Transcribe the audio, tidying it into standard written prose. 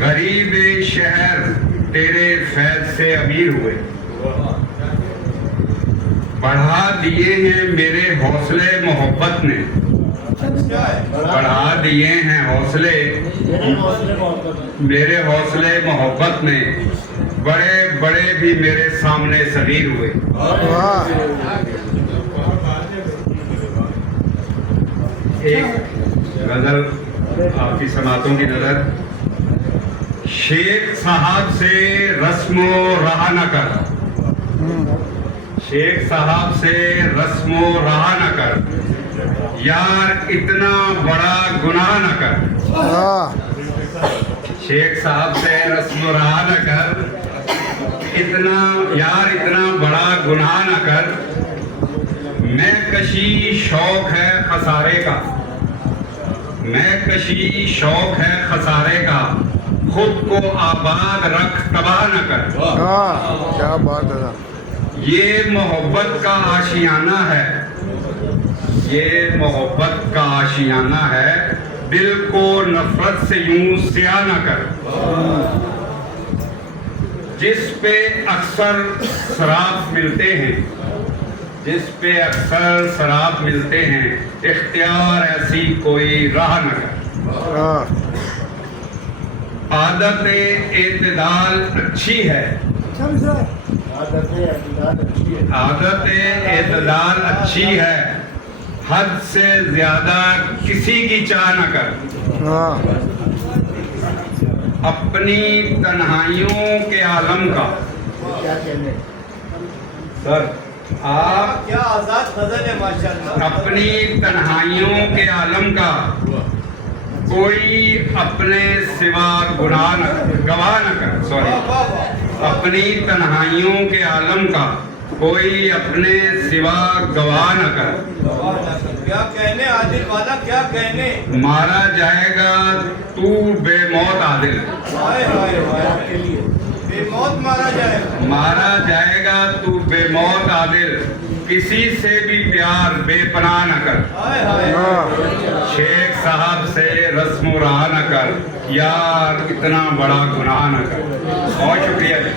غریب شہر تیرے فیض سے امیر ہوئے، بڑھا دیے ہیں میرے حوصلے محبت نے، بڑھا دیے ہیں حوصلے میرے حوصلے محبت نے، بڑے بڑے بھی میرے سامنے صغیر ہوئے۔ ایک غزل آپ کی سماعتوں کی نظر۔ شیخ صاحب سے رسم و راہ نہ کر، شیخ صاحب سے رسم و راہ نہ کر، یار اتنا بڑا گناہ نہ کر۔ شیخ صاحب سے رسم و راہ نہ کر، اتنا بڑا گناہ نہ کر، میں کشی شوق ہے خسارے کا، میں کشی شوق ہے خسارے کا، خود کو آباد رکھ تباہ نہ کر۔ کیا بات ہے۔ یہ محبت کا آشیانہ ہے، یہ محبت کا آشیانہ ہے، دل کو نفرت سے یوں سیاہ نہ کر۔ جس پہ اکثر سراب ملتے ہیں، جس پہ اکثر سراب ملتے ہیں، اختیار ایسی کوئی راہ نہ کر۔ عادت اعتدال اچھی ہے، عادت اعتدال اچھی ہے، حد سے زیادہ کسی کی چاہ نہ کر۔ اپنی تنہائیوں کے عالم کا سر آپ کیا آزاد غزل ہے ماشاءاللہ۔ اپنی تنہائیوں کے عالم کا کوئی اپنے سوا گواہ نہ کر، سوری، اپنی تنہائیوں کے عالم کا کوئی اپنے سوا گواہ نہ کر۔ کیا کہنے عادل والا، کیا کہنے، مارا جائے گا تو بے موت عادل، بے موت مارا جائے گا، مارا جائے گا تو بے موت عادل، کسی سے بھی پیار بے پناہ نہ کر۔ شیخ صاحب سے رسم و راہ نہ کر، یار اتنا بڑا گناہ نہ کر۔ بہت شکریہ جی۔